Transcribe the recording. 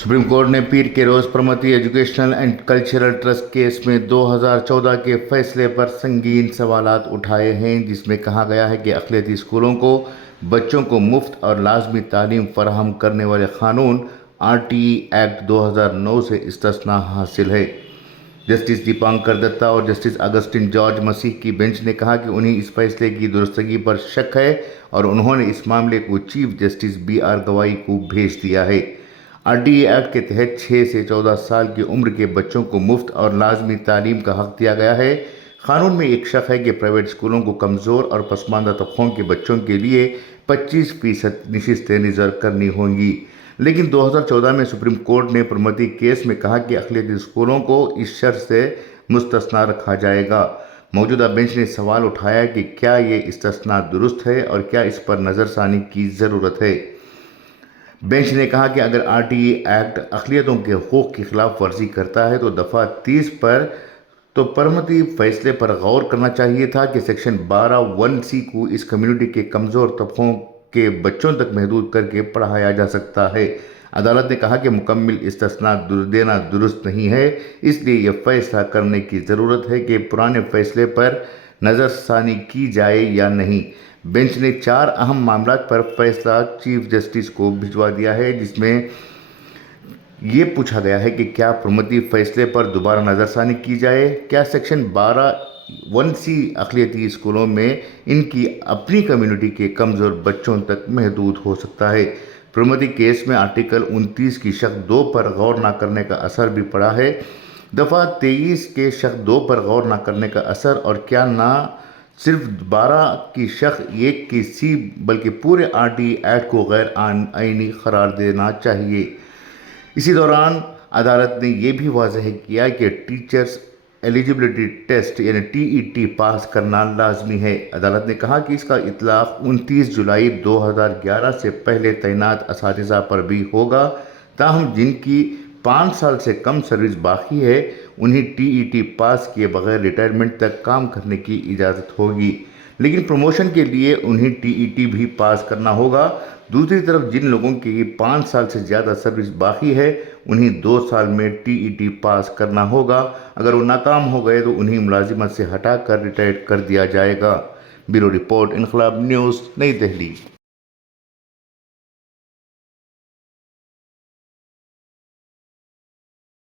Supreme court ने पीर के रोज़ Pramati educational and cultural trust case में 2014 के फैसले पर संगीन सवालात उठाए हैं, जिसमें कहा गया है कि अक़लियती स्कूलों को बच्चों को मुफ्त और लाजमी तालीम फराहम करने वाले क़ानून RTE एक्ट 2009 से इस्तिस्ना हासिल है। जस्टिस दीपांकर दत्ता और जस्टिस अगस्टिन जॉर्ज मसीह की बेंच ने कहा कि उन्हें इस फैसले की दुरुस्तगी पर शक है और उन्होंने इस मामले को चीफ जस्टिस BR गवाई को भेज दिया है। RTE एक्ट के तहत 6 से 14 साल की उम्र के बच्चों को मुफ्त और लाजमी तालीम का हक दिया गया है। क़ानून में एक शक है कि प्राइवेट स्कूलों को कमज़ोर और पसमानदा तबकों के बच्चों के लिए 25% नशिस्तें रिज़र्व करनी होंगी, लेकिन 2014 में सुप्रीम कोर्ट ने प्रमति केस में कहा कि अक़लियती स्कूलों को इस शर्त से मुस्तस्ना रखा जाएगा। मौजूदा बेंच ने सवाल उठाया कि क्या ये इस्तिस्ना दुरुस्त है और क्या इस पर नज़रसानी की ज़रूरत है। बेंच ने कहा कि अगर RTE एक्ट अक़लियतों के हक़ूक़ की खिलाफ वर्जी करता है तो दफ़ा 30 पर प्रमति फैसले पर गौर करना चाहिए था कि सेक्शन 12(1)(c) को इस कम्युनिटी के कमज़ोर तबकों के बच्चों तक महदूद करके पढ़ाया जा सकता है। अदालत ने कहा कि मुकम्मल इस्तिस्ना देना दुरुस्त नहीं है, इसलिए यह फैसला करने की ज़रूरत है कि पुराने फैसले पर नज़रसानी की जाए या नहीं। बेंच ने 4 अहम मामलों पर फैसला चीफ जस्टिस को भिजवा दिया है, जिसमें ये पूछा गया है कि क्या प्रमति फैसले पर दोबारा नज़रसानी की जाए, क्या सेक्शन 12(1)(c) अक़लियती स्कूलों में इनकी अपनी कम्युनिटी के कमज़ोर बच्चों तक महदूद हो सकता है। प्रमति केस में आर्टिकल 29 की शक 2 पर गौर न करने का असर भी पड़ा है। दफ़ा 23 के शक 2 पर गौर न करने का असर और क्या ना सिर्फ 12 की शक 1 की C बल्कि पूरे RTE एक्ट को गैर आईनी करार देना चाहिए। इसी दौरान अदालत ने यह भी वाज़ह किया कि टीचर्स एलिजिबिलिटी टेस्ट यानी TET पास करना लाजमी है। अदालत ने कहा कि इसका इतलाक़ 29 जुलाई 2011 से पहले तैनात असातिज़ा पर भी होगा, ताहम जिनकी 5 साल से कम सर्विस बाकी है उन्हें TET पास किए बगैर रिटायरमेंट तक काम करने की इजाज़त होगी, लेकिन प्रमोशन के लिए उन्हें TET भी पास करना होगा। दूसरी तरफ जिन लोगों की 5 साल से ज़्यादा सर्विस बाकी है उन्हें 2 साल में TET पास करना होगा। अगर वो नाकाम हो गए तो उन्हें मुलाजिमत से हटाकर रिटायर कर दिया जाएगा। ब्यूरो रिपोर्ट, इनकलाब न्यूज़, नई दिल्ली।